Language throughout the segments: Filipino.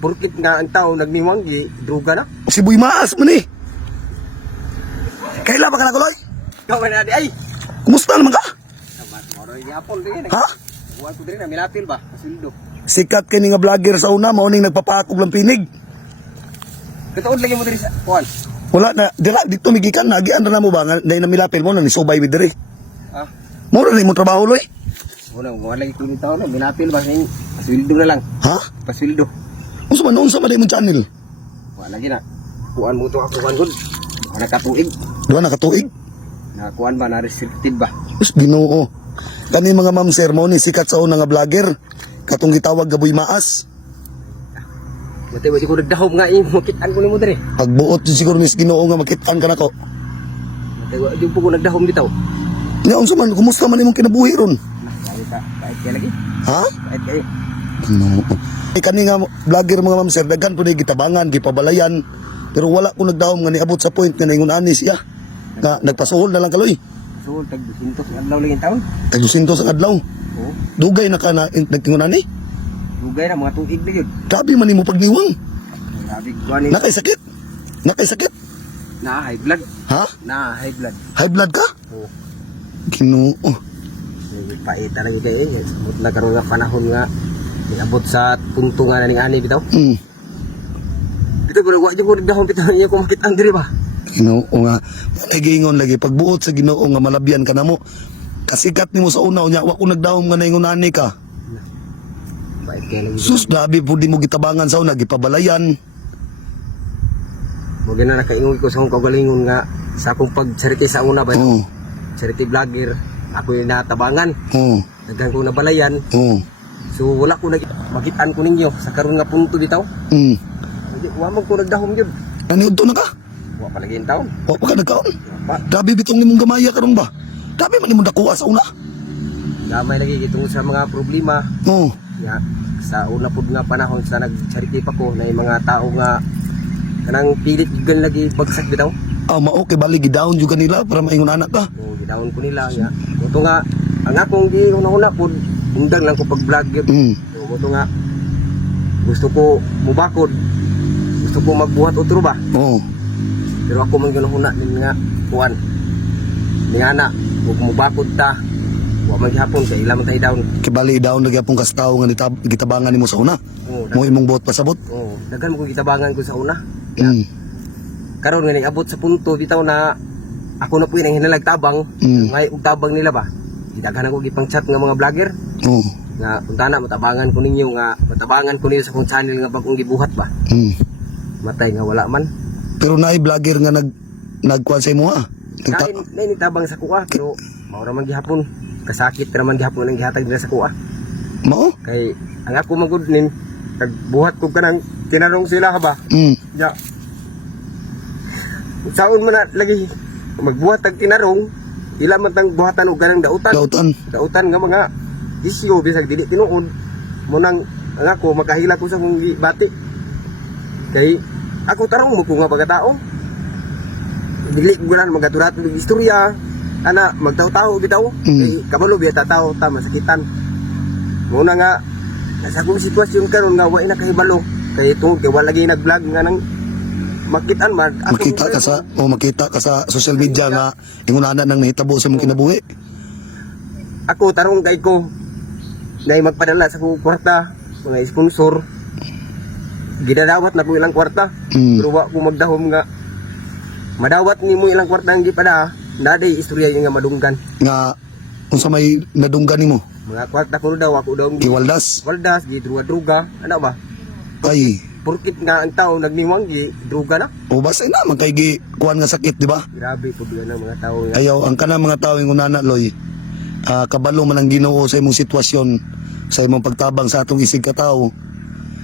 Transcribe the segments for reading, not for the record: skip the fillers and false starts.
Purkit nga ang tao nagniwang gi druga na. Si Boy Maas man eh. Kaila ba ka na kuloy? Ikaw na di ay. Kumusta naman ka? Sabat mo ro yapon din. Ha? Buwan ko din na milapil ba? Sildo. Sikat kini nga vlogger sa una, mao ning nagpapakog lang pinig. Katuod lagi mo diri sa kuan. Wala na, dira dito migikan na agian na mo ba nga nay na milapil mo na ni subay with diri. Ah. Mo na ni mo trabaho loy. Wala mo lagi ko nito na milapil ba ning pasildo na lang. Ha? Pasildo. Unsa man imong channel? Wala lagi na. Kuan mo to ako kuan gud. Wala katuig. Duha na katuig. Na kuan ba na restricted ba? Us Ginoo. Kani mga ma'am sir mo ni sikat sa una nga vlogger. Katong gitawag nga Boy Maas. Buti ba siguro dahom nga makitaan ko nimo diri. Pagbuot yun siguro ni Ginoo nga makit-an ka nako. Buti ba di po ko nagdahom bitaw. Nya unsa man kumusta man imong kinabuhi ron? Kahit kaya lagi. Ha? Kahit kaya. No. Ay kani nga vlogger mga ma'am sir daghan po ni gitabangan, gipabalayan. Pero wala ko nagdahom nga niabot sa point nga ningon ani siya. Nga nagpasuhol na lang kaloy. So tag 200 ang adlaw lang yung taon. Tag 200 ang adlaw. Oo. Dugay na ka na nagtingon ani. Dugay na mga tuig na yun. Grabe man nimo pagniwang. Grabe kuan ni. Nakay sakit. Nakay sakit. Na high blood. Ha? Na high blood. High blood ka? Oo. Ginoo. Pait talaga kay samot na karon nga panahon nga niabot sa punto nga ning ani bitaw. Bitaw ko wa jud ko dahon bitaw niya ko makit-an diri ba. Ginoo nga. Nagingon lagi pagbuot sa Ginoo nga malabyan ka namo. Kasikat nimo sa una unya wa ko nagdahom nga naingon ani ka. Pait kay lagi. Sus grabe pud mo gitabangan sa una gipabalayan. Mo gina nakaingon ko sa akong kaugalingon nga sa akong pagcharity sa una ba. Oo. Charity vlogger. Ako yung natabangan. Oo. Daghan ko nabalayan. Oo. So wala ko makit-an ko ninyo sa karon nga punto bitaw. Hindi wa man ko nagdahom gyud. Naniudto na ka? Wa pa lagi yung taon. Wa pa ka nagkaon? Pa. Grabe bitong nimong gamaya karon ba? Grabe man nimong dakuha sa una. Gamay lagi itong sa mga problema Oo. nga sa una pud nga panahon sa nag-charity pa ko na yung mga tao nga kanang pilit gyud lagi bagsak bitaw. Ah, mao kay bali gidaon jud kanila para maingon anak ka. So gidawon ko nila nga. Moto nga ang akong gi una-una pud undang lang ko pag-vlog gyud. So moto nga gusto ko mubakod. Gusto ko magbuhat otro ba. Oo. Pero ako man ginahuna din nga kuan. Ni ana, ug mubakod ta. Wa man gihapon kay ila man tayo down. Kay bali daon nagyapon kas tawo nga gitabangan nimo sa una. Oo, Mo imong buot pasabot. oo, daghan mo ko gitabangan ko sa una. Karon nga abot sa punto bitaw na ako na po yung hinalagtabang. Ngay ug tabang nila ba. Gidaghan ako gipang chat nga mga vlogger. Oo. Nga punta na matabangan ko ninyo nga matabangan ko ninyo sa akong channel nga bagong gibuhat ba. Matay nga wala man. Pero naay vlogger nga nagkuan sa imo ha. Kain tabang sa kuha pero mao ra man gihapon. Kasakit ra man gihapon ang gihatag nila sa kuha. Mao? Kay ang ako magudnin nagbuhat ko kanang tinanong sila ba. Ya. Saon man na lagi magbuhat tag tinarong ila man tang buhatan og ganang dautan. Dautan nga mga isyo bisag dili tinuod mo nang ang ako makahila ko sa kong bati. Kay ako tarong mo ko nga pagkatao. Dili ko na magaturat ng istorya ana magtaw-taw bitaw. Kay kabalo biya tataw ta masakitan. Mo na nga nasa kong sitwasyon karon nga wa na kahibalo kay tungod kay wala lagi nag-vlog nga nang makitaan man makita ka sa social media nga ingunana nang nahitabo sa mong kinabuhi. Ako tarong kay ko ngay magpadala sa kong kwarta mga sponsor gidadawat na ko ilang kwarta pero wa ko magdahom nga madawat nimo ilang kwarta ang gipada naday istorya nga madunggan nga unsa may nadunggan nimo mga kwarta ko daw ako daw giwaldas gidruga ano ba ay porkit nga ang tao nagniwang druga na. O basta na man kay gi kuan nga sakit, di ba? Grabe pud nga mga tao nga. Ayaw ang kana mga tao ing unana loy. Kabalo man ang Ginoo sa imong sitwasyon sa imong pagtabang sa atong isig ka tawo.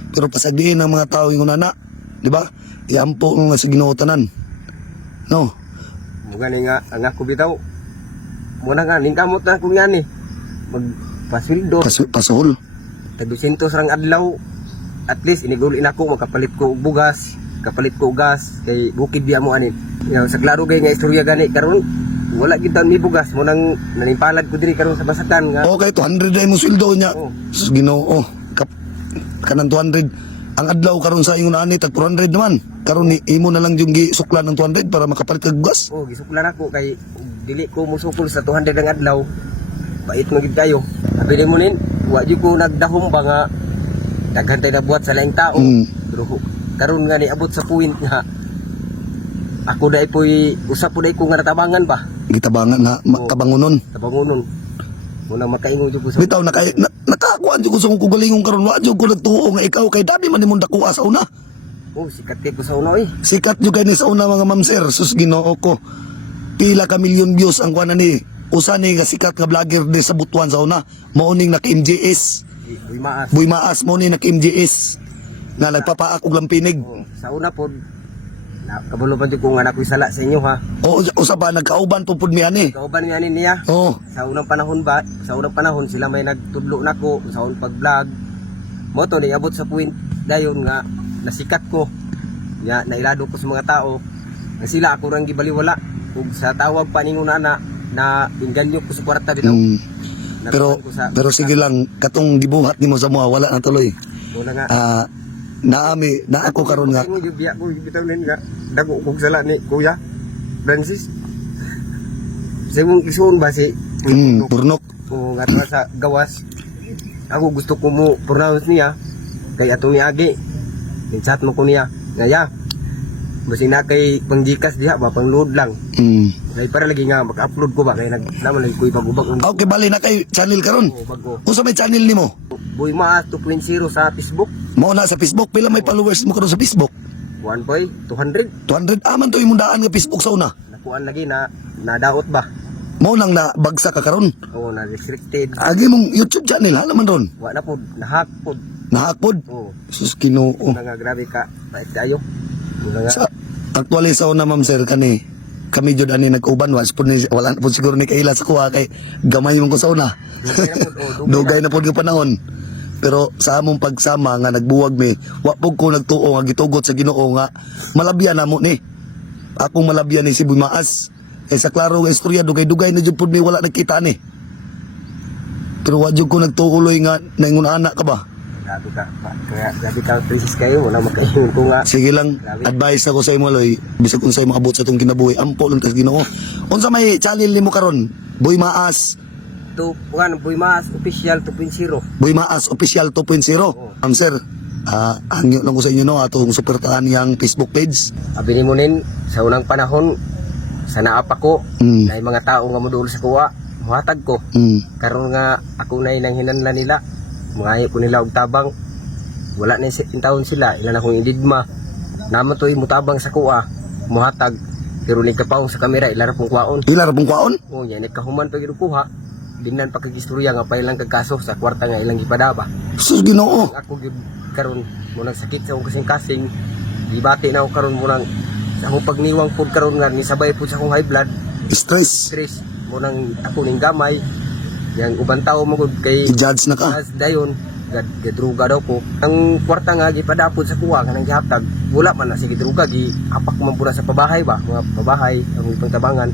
Pero pasagdiin ang mga tao ing unana, di ba? Iampo nga sa Ginoo tanan. No. Muga ni nga ang ako bitaw. Muna nga ningkamot na ko ngani. Magpasildo. Pasuhol. Tag 200 rang adlaw. At least inigulin ako makapalit ko og bugas, kapalit ko og gas kay bukid biya mo anin. Nga sa klaro gay nga istorya gani karon wala gid ni bugas mo nang nanimpalad ko diri karon sa basakan nga. Okay, 200 ay mo sweldo nya. Sus Ginoo. Kanang 200 Ang adlaw karon sa ingon ani tag 400 naman. Karon ni imo na lang yung gisuklan ng 200 para makapalit kag gas. Oh, gisuklan ako kay dili ko musukol sa 200 ang adlaw. Bait mo gid kayo. Sabi mo nin, wa jud ko nagdahom ba nga daghan tay nabuhat sa laing tao. Pero karon nga ni abot sa point nga ako dai poy usap po dai ko nga natabangan ba. Gitabangan na kabangunon. Tabangonon. Muna makaingon jud ko sa Bitaw nakakuan jud ko sa kong galingong karon wa jud ko nagtuo nga ikaw kay dami man nimong dakuha sa una. oh, sikat kay ko sa uno eh. Sikat jud kay ni sa una mga ma'am sir. Sus Ginoo ko. Pila ka million views ang kuan ni. Usa ni nga sikat nga vlogger di sa Butuan sa una. Mauning naka MJS. Uy maas. Buy Maas mo ni naka MJS. Nga nagpapaak og lampinig. Oh, sa una pod na kabalo pa jud ko nga nakoy sala sa inyo ha. O usa pa nagkauban po pud mi ani. Kauban nga ni niya. Oh, Sa unang panahon ba, sa unang panahon sila may nagtudlo nako sa unang pag-vlog. Mo to ni abot sa point dayon nga nasikat ko. Nya nailado ko sa mga tao. Nga sila ako rang gibaliwala ug sa tawag pa ningon na inganyo ko sa kwarta bitaw. Pero sige lang katong gibuhat nimo sa mga wala na tuloy. Wala nga. Na ako karon nga. Ako gibiya ko bitaw nin nga dago kog sala ni Kuya Francis. Sa mong isuon ba si Purnok. o nga tara sa gawas. Ako gusto ko mo pronounce niya kay atong niagi. I-chat mo ko niya. Ngaya. Basi na kay panggikas diha ba pang-load lang. Kay para lagi nga mag-upload ko ba kay naman lagi ko ipagubag. Okay, bali na kay channel karon. Bago. Unsa may channel nimo? Boy Maas 2.0 sa Facebook. Mo na sa Facebook pila may followers mo karon sa Facebook? 1.200. 200 aman to imong daan nga Facebook sa una. Nakuan lagi na nadaot ba? Mo nang nabagsak ka karon. Oo, na restricted. Agi mong YouTube channel ha naman ron. Wa na pod, nahack pod. Nahakpod. Oo. Sus Ginoo. Una nga grabe ka. Bait kayo. Una nga. Sa actually sa una ma'am sir kani kami jud ani nag-uban wala na po siguro ni kaila sa kuha kay gamay man ko sa una. Dugay na po yung panahon. Pero sa among pagsama nga nagbuwag mi, wa pug ko nagtuo nga gitugot sa Ginoo nga malabyan na mo ni. Akong malabyan ni si Buy Maas. Eh sa klaro nga istorya dugay-dugay na jud pud mi wala nagkita ni. Pero wa jud ko nagtuuloy nga nangun anak ka ba? Grabe ka. Kaya grabe ka princess kayo. Wala makaingon ko nga. Sige lang, advice ako sa imo loy, bisag unsay maabot sa tong kinabuhi, ampo lang tas Ginoo. Unsa may channel nimo karon? Buy Maas. Boy Maas Official 2.0. Buy Maas Official 2.0. Sir, hangyo lang ko sa inyo no atong suportahan yang Facebook page. Abi ni mo nin sa unang panahon sa naapa ko na mga tao nga modul sa kuwa, muhatag ko. Karon nga ako na nang hinanlan nila. Mga po nila og tabang. Wala na 17 taon sila, ilan akong indigma. Naman to mutabang sa kuwa, muhatag. Pero ni kapaw sa kamera ilara pong kwaon. Ilar pong kwaon? Oh, yan nagkahuman pa gyud kuha. Dinan pa kag istorya nga pailang kagkaso sa kwarta nga ilang gipadaba. Sus Ginoo. Ako gyud karon mo nang sakit sa akong kasing-kasing. Gibati na ako karon mo nang sa akong pagniwang pud karon nga ni sabay pud sa akong high blood, Stress. stress mo nang ako ning gamay. Yang uban tao mo gud kay I-judge na ka. as dayon gadruga daw ko. Ang kwarta nga gipadapod sa kuwa nga nang gihatag. Wala man na sige druga gi apak man pura sa pabahay ba, mga pabahay ang pangtabangan.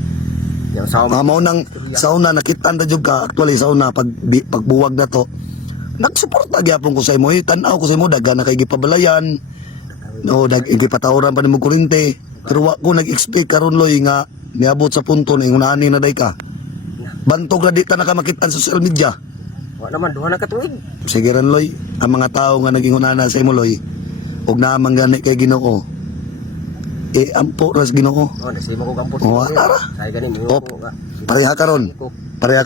Yang sa Mao nang sa una nakita ta jud ka actually sa una pagbuwag na to. Nagsuporta gyapon ko sa imo, tan-aw ko sa imo daga na kay gipabalayan. No, gipatawran pa nimo kurente. Pero wa ko nag-expect karon loy nga niabot sa punto na ingunani na day ka. Bantog na di ta nakamakitan sa social media. wa naman duha na ka tuig. Sige ran loy, ang mga tao nga nagingunana sa imo loy, ug naamang gani kay Ginoo. Ampo ras Ginoo. Oh, nasimo ko kampos. Ara. Say ganin mo Op. ko nga. Pareha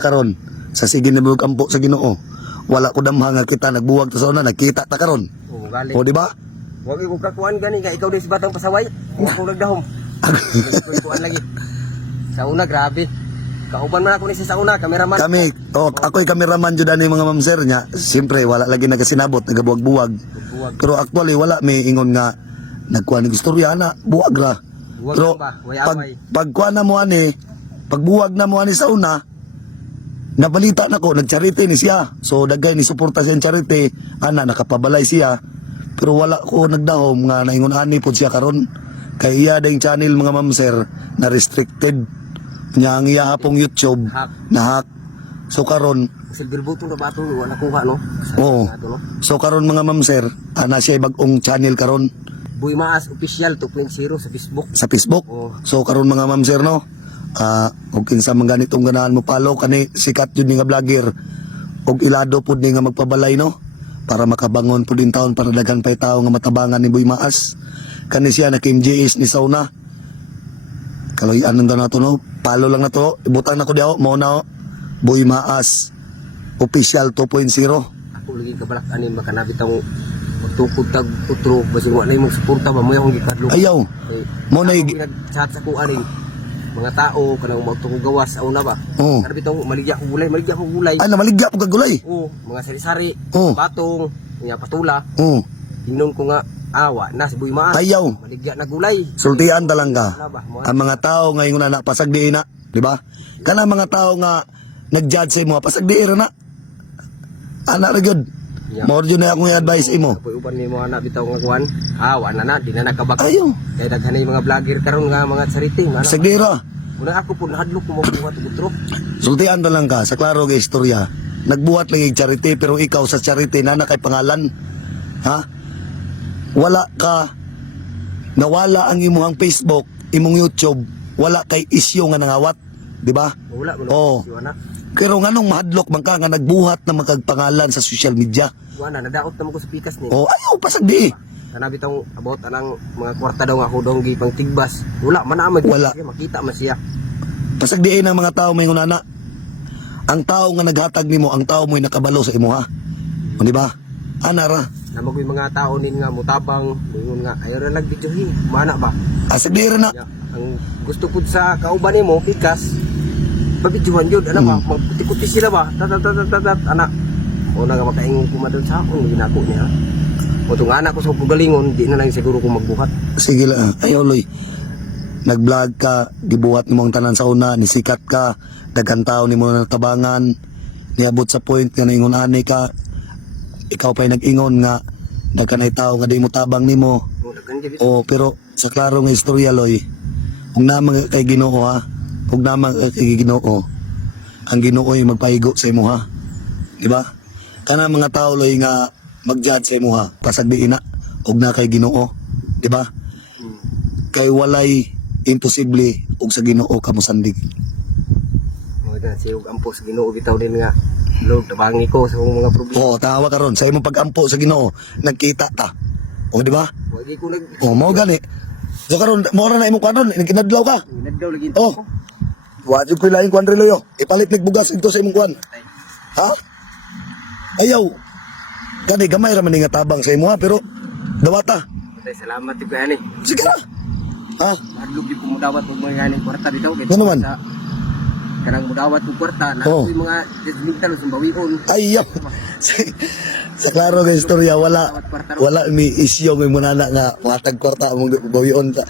karon. Sa sige ni ampo sa Ginoo. Wala ko damha nga kita nagbuwag ta sa una, nakita ta karon. Oh, gali. O di ba? Wa gyud ko kakuan gani nga ikaw din si batang pasaway. Ako nagdahom. Kuan lagi. Sa una grabe. Kauban man ako ni sa una, cameraman. Ako'y cameraman jud ani mga ma'am sir nya. Siyempre wala lagi nagasinabot, nagabuwag-buwag. Pero actually wala may ingon nga nagkuan ng istorya na buwag ra. Pero pagkuan na mo ani, pagbuwag na mo ani sa una, nabalita na ko nagcharity ni siya. So dagay ni suporta sa charity, ana nakapabalay siya. Pero wala ko nagdahom nga naingon ani pod siya karon. Kay iya ding channel mga ma'am sir na restricted. Nya ang iya pong YouTube na hack. So karon silver button na ba ito? Wala kuha, no? Oo. Sa ato, no? So karon mga ma'am sir, na siya bagong channel karon Boy Maas Official 2.0 sa Facebook. sa Facebook. Oo. So karon mga ma'am sir no, og kinsa man ganitong ganahan mo follow kani sikat yun ni nga vlogger. Og ilado pud ni nga magpabalay no para makabangon pud din taon para daghang pay tawo nga matabangan ni Boy Maas. Kani siya na Kim JS ni Sauna. Kaloy anong na to no, follow lang na to. Ibutang na ko diaw mo na Boy Maas Official 2.0. Ako lagi kabalak anin makanabitang magtukod tag utro basig wala imong suporta ba mo yung gikadlo. Ayaw. Mo na chat sa ko anin mga tao kanang magtukod gawas una ba. Oo. Kada bitong maligya ko gulay. Ay namaligya po kagulay. Oo, mga sari-sari, Oo. batong, nga patula. Oo. Inom ko nga awa na si Boy Maas. Ayaw. Maligya na gulay. Sultian talang ka. Wala ba? Ang mga tao ngayon na pasagdiin na, di ba? Kana mga tao nga nag-judge sa imo, pasagdiin na. Ana ra gyud. Yeah. Mao yun na akong i-advise imo. Apoy uban ni mo anak bitaw nga kuan. Awa na di na nakabak. Ayaw. Kaya daghan mga vlogger karon nga mga sariting ano. Sagdira. Una ako po nahadlok ko mabuhat og utro. Sultian talang ka sa klaro nga istorya. Nagbuhat lang yung charity pero ikaw sa charity na kay pangalan. Ha? Wala ka nawala ang imong Facebook, imong YouTube, wala kay isyu nga nangawat, di ba? Wala mo Oo. si ana. Pero nganong mahadlok man ka nga nagbuhat na magpangalan sa social media? Wala nadaot na mo ko sa pikas ni. Oh, ayaw pasagdi. Kana bitong about anang mga kwarta daw nga ako dong gipang tigbas. Wala man naman. Wala. Makita man siya. Pasagdiin ng mga tao may ngunana. Ang tao nga naghatag nimo, ang tao mo'y nakabalo sa imo ha. O di ba? Anara. Na magoy mga tao nin nga mutabang, mingon nga ayo ra nagbidyuhi. Mana ba? Asagdi na. Ya, ang gusto pud sa kauban nimo pikas. Pabidyuhan jud ana ba? Magputi-puti sila ba? Tat ana. O na nga makaingon ko madon sa akon ginako niya. O tong anak ko sa pugalingon, di na lang siguro ko magbuhat. Sige lang. Ayaw loy. Nag-vlog ka, gibuhat nimo ang tanan sa una, nisikat ka, daghan tao nimo na tabangan, niabot sa point nga naingon ani ka, ikaw pa'y nag-ingon nga, daghan ay tao nga di mo tabang nimo. O daghan jud. O pero sa klaro nga istorya loy, kung naman kay Ginoo ha, kung naman kay Ginoo, ang Ginoo ay magpahigo sa imo ha. Di ba? Kana mga tao loy nga mag-judge sa imo ha, pasagdiin na, ug na kay Ginoo, di ba? Kay walay imposible ug sa Ginoo ka mosandig. O na siyog ampo sa Ginoo bitaw din nga. Lord, tabangi ko sa akong mga problema. Oo, tawa ka ron sa imong pag-ampo sa Ginoo, nagkita ta. O di ba? Wagi ko nag O mao gani. So karon mo ra na imong kanon, kinadlaw ka. nagdaw lagi Oh. Wa jud ko lain kwan reloyo. Ipalit nig bugas ito sa imong kwan. Ha? Ayaw. Kani gamay ra man ni nga tabang sa imo ha, pero dawata. Salamat ti ani. Sige na. Ha? Adlog di ko mudawat og mga ani kwarta bitaw kay. Ano man? Kanang mudawat og kwarta na Oh. mga judgmental sa bawion. Ayaw. Sa klaro nga istorya, wala mi isyo may munana nga matag kwarta mong bawion ta.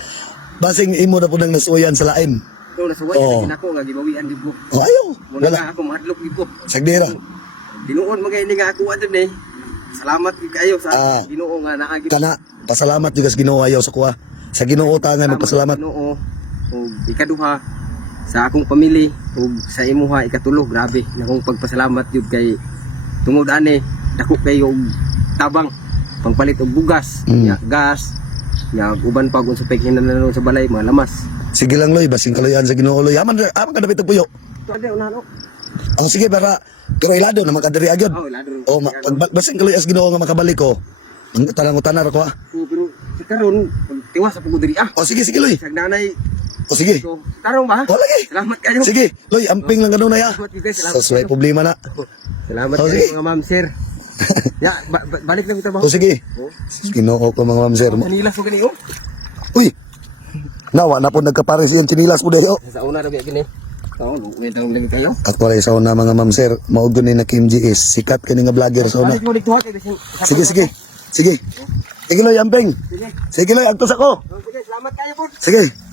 Basing imo na po nang nasuyan sa lain. So nasuway Oh. oh. Ako nga gibawian gid ko. Oh, ayaw. Muna Wala. nga ako mahadlok gid ko. Sagdira. Dinuon mga ini nga ako adun eh. Salamat gid kayo sa Ah. Ginoo nga naagi. Kana, pasalamat juga sa Ginoo ayaw sa kuha. Sa Ginoo ta nga magpasalamat. Ginoo. Ug ikaduha sa akong pamilya ug sa imuha ikatulo grabe na akong pagpasalamat jud kay tungod ani dako kayo og tabang pangpalit og bugas, nya gas, nya uban pa kung sa paghinanano sa balay mga lamas. Sige lang loy, basing kaloyan sa Ginoo loy. Aman ka dapit og puyo. Tuwa una no. Ang sige para pero ilado na makadiri agad. Oh, lado. O basing kaloy as Ginoo nga makabalik ko. Ang tanang ko ha. Pero sa karon tiwas sa pagudiri O sige loy. Sa nanay O sige. so tarong ba? O lagi. Salamat kayo. Sige, loy, amping lang ganun na ya. Salamat kayo, salamat Sa suway kayo. problema na. Salamat Oh, kayo sige. mga ma'am sir. Ya, balik lang kita ba? O sige. Oh. Ginoo ko mga ma'am sir. Manilas mo gani oh. Uy. Nawa na po nagkapares yung chinilas mo dayo. Sa una ra gani. Oo, luwit lang lagi kayo. Ako rin sa una mga ma'am sir. Maugdo ni na Kim GS. Sikat ka nga vlogger sa una. Balik mo dito kasi Sige. Sige loy, amping. Sige. Sige loy, agtos ako. Sige, salamat kayo po. Sige.